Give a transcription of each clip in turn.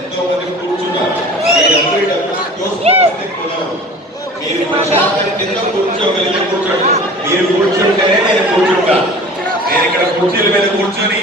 ఎంతో మంది కూర్చున్నారు. మీరు ప్రశాంతంగా కింద కూర్చోగలిగితే కూర్చోండి. మీరు కూర్చుంటేనే నేను కూర్చుంటా. నేను ఇక్కడ కుర్చీల మీద కూర్చొని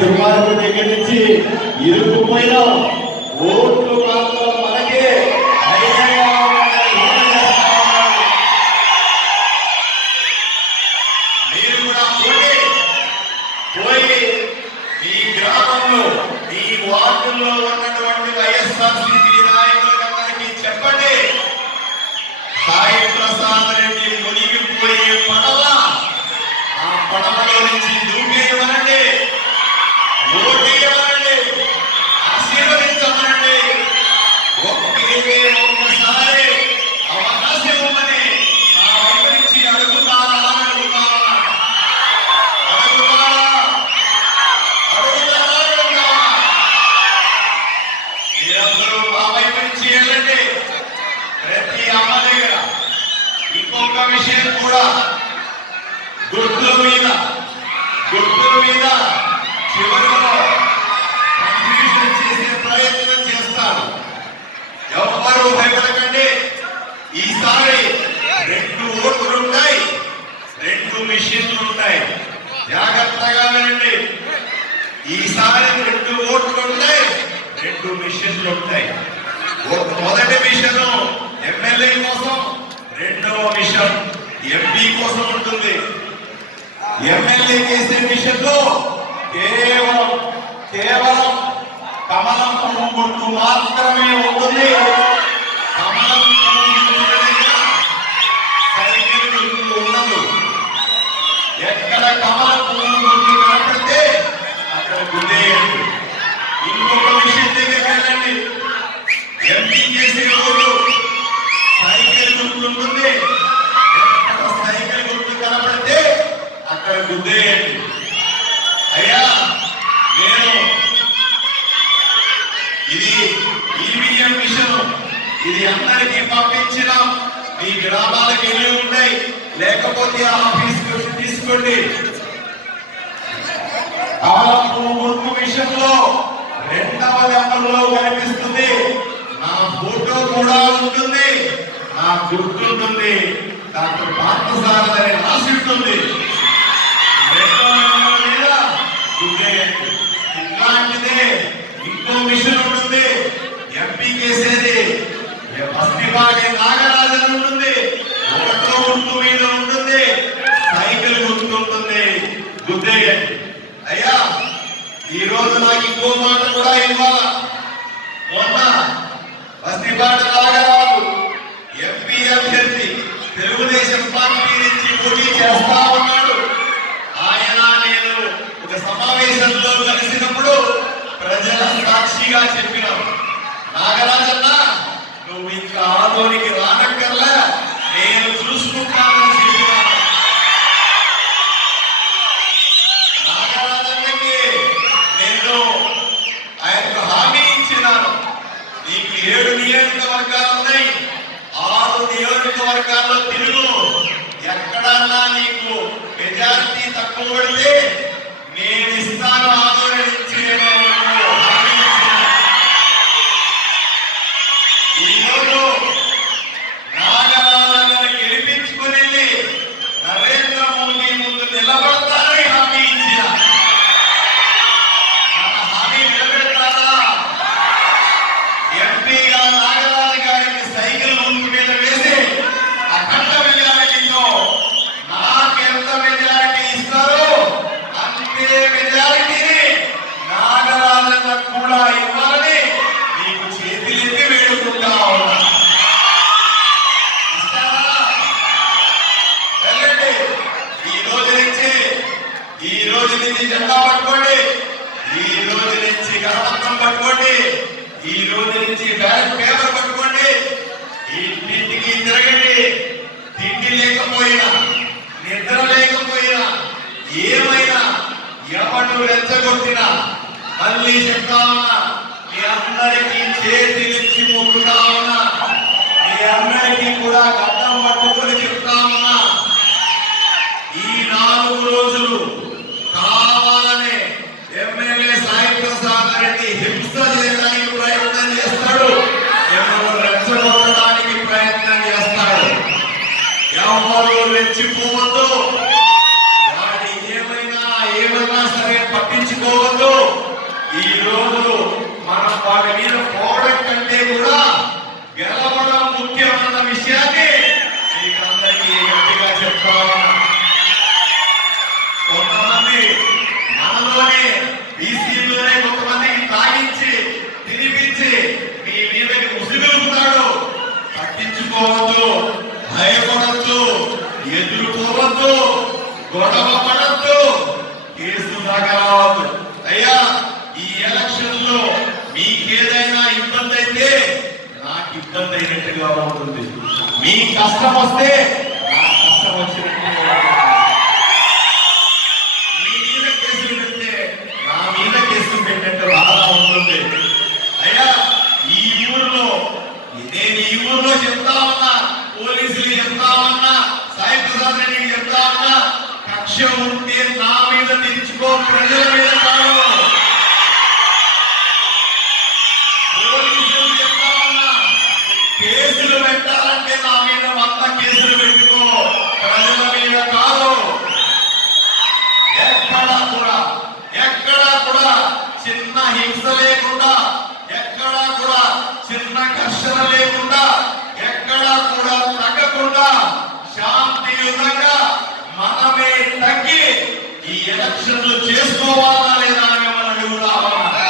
దుర్మార్గుల దగ్గర నుంచి ఇరుక్కుపోయిన ఓట్లు మాత్రం మనకే. మీరు కూడా పోయి ఈ గ్రామంలో ఈ వార్డుల్లో ఉన్నటువంటి వైఎస్ఆర్సీపీ నాయకులందరికీ చెప్పండి, సాయి ప్రసాద్ రెడ్డి మునిగిపోయే పడవ, ఆ పడవలో నుంచి దూకేయమనండి, ఓటేయమనండి, ఆశీర్వదించమనండి. ఒక్కసారి అవకాశం ఇవ్వమని ఆ వైపు నుంచి అడుగుతారా అడుగుతారా అడుగుతారా అడుగుతారా అడుగుతారా మీరందరూ మా వైపు నుంచి వెళ్ళండి. ప్రతి అమ్మ దగ్గర ఇంకొక విషయం కూడా, గుర్తుల మీద చివరిలో కన్ఫ్యూజన్ రెండు మిషన్లు ఉంటాయి. మొదటి మిషన్ ఎమ్మెల్యే కోసం, రెండవ మిషన్ ఎంపీ కోసం ఉంటుంది. ఎమ్మెల్యే చేసే మిషన్ లో కేవలం కమలం పువ్వు గుర్తు మాత్రమే ఉంటుంది. కమలం పువ్వు గుర్తు సైకిల్ గుర్తు ఉండదు. ఎక్కడ కమలం పువ్వు గుర్తు కనపడితే అక్కడ గుద్దేయండి. ఇంకొక విషయం దగ్గరికి వెళ్ళండి. ఎంపీ చేసే రోజు సైకిల్ గుర్తు ఉంటుంది. ఎక్కడ సైకిల్ గుర్తు కనపడితే అక్కడ గుద్దేయండి. అయ్యా నేను ఇది ఈవీఎం మిషన్, ఇది అందరికీ పంపించినాం. మీ గ్రామాలకు వెళ్ళి ఉంటాయి, లేకపోతే ఆఫీస్కి వచ్చి తీసుకోండి. గుర్తు విషయంలో రెండవ నెంబర్లో కనిపిస్తుంది. నా ఫోటో కూడా ఉంటుంది, నా గుర్తు ఉంటుంది, డాక్టర్ పార్థసారథి రాసి ఉంటుంది. రెండవ నెంబర్ మీద గుర్తేయండి. ఇట్లాంటిదే ఇంకో మిషన్ ఉంటుంది. ఎంపీ కేసేది పశ్చిమాగే నాగరాజన్ ఉంటుంది. ఒకటో గుర్తు మీద ఉంటుంది, సైకిల్ గుర్తు ఉంటుంది. గుర్తేయండి. అయ్యా ఈ రోజు నాకు ఇంకో మాట కూడా ఇవ్వాలా. మొన్న బస్తిపాట నాగరాజు ఎంపీ అభ్యర్థి తెలుగుదేశం పార్టీ నుంచి పోటీ చేస్తా ఉన్నాడు. ఆయన నేను ఒక సమావేశంలో కలిసినప్పుడు ప్రజల సాక్షిగా చెప్పినాం, నాగరాజన్న నువ్వు ఇంకా ఆదోనికి రానక్కర్లా, నేను చూసుకుంటానని చెప్పినాను. నాగరాజన్నకి నేను ఆయనకు హామీ ఇచ్చినాను. నీకు 7 నియోజకవర్గాలు ఉన్నాయి, 6 నియోజకవర్గాల్లో తిరుగు. ఎక్కడన్నా నీకు మెజారిటీ తక్కువ పడితే నేను ఇస్తాను ఆదోని నుంచి. ఈరోజు నాగరాజన్నని గెలిపించుకుని నరేంద్ర మోదీ ముందు నిలబడతానని హామీ ఇచ్చిన. హామీ నిలబెడతారా? ఎంపీగా నాగరాజు గారికి సైకిల్ ముందు మీద వేసి అఖండ మెజారిటీతో నాకెంత మెజారిటీ ఇస్తారో అంతే మెజారిటీని నాగరాజన్నకు కూడా ఇవ్వాలని నీకు చేతులెత్తి వేడుకుంటా ఉన్నా. వెళ్ళండి. ఈ రోజు నుంచి జెండా పట్టుకోండి. ఈ రోజు నుంచి కరపత్రం పట్టుకోండి. ఈ రోజు నుంచి బ్యాలెట్ పేపర్ పట్టుకోండి. ఇంటింటికి తిరగండి. తిండి లేకపోయినా, నిద్ర లేకపోయినా, ఏమైనా ఎవరు రెచ్చగొట్టినా మళ్ళీ చెప్తా ఉన్నా, మీ అందరికీ చేతిలిచ్చి మొక్కుతా ఉన్నా, మీ అందరికీ కూడా గడ్డం పట్టుకొని చెప్తా ఉన్నా, ఈ 4 రోజులు కావాలనే ఎమ్మెల్యే సాయి ప్రసాద్ రెడ్డి హింస చేయడానికి ప్రయత్నం చేస్తాడు, ఎవరు రెచ్చగొట్టడానికి ప్రయత్నం చేస్తాడు. ఎవరు రెచ్చిపోవద్దు. వాడి ఏమైనా సరే పట్టించుకోవద్దు. ఈ రోజు మనం వాటి మీద పోవడం కంటే కూడా గెలవడం ముఖ్యమైన విషయాన్ని మీకు అందరికీ గట్టిగా చెప్తా ఉన్నా. కొంతమంది మనలోనే బీసీలోనే కొంతమందికి తాగించి తినిపించి మీ మీదకి ముసుగులుపుతాడు. పట్టించుకోవద్దు, భయపడద్దు, ఎదుర్కోవద్దు, గొడవ పడద్దు, కేసు దాకా రావద్దు. అయ్యా ఈ ఎలక్షన్ లో మీకేదైనా ఇబ్బంది అయితే నాకు ఇబ్బంది అయినట్టుగా ఉంటుంది. మీ కష్టం వస్తే నా కష్టం వచ్చినట్టుగా మీ మీద కేసులు పెడితే నా మీద కేసులు పెట్టినట్టు బాగా ఉంటుంది. అయ్యా ఈ ఊరిలో నేను ఈ ఊరిలో చెప్తా ఉన్నా, పోలీసులు చెప్తా ఉన్నా, సాయి ప్రసాద్ రెడ్డికి చెప్తా ఉన్నా, కక్ష ఉంటే నా మీద తెచ్చుకో, ప్రజల మీద కాదు. పోలీసులు చెప్తా ఉన్నా, కేసులు పెట్టాలంటే నా మీద 100 కేసులు పెట్టి తగ్గి ఈ ఎలక్షన్లు చేసుకోవాలా లేదా అని మిమ్మల్ని అడుగుతా ఉన్నా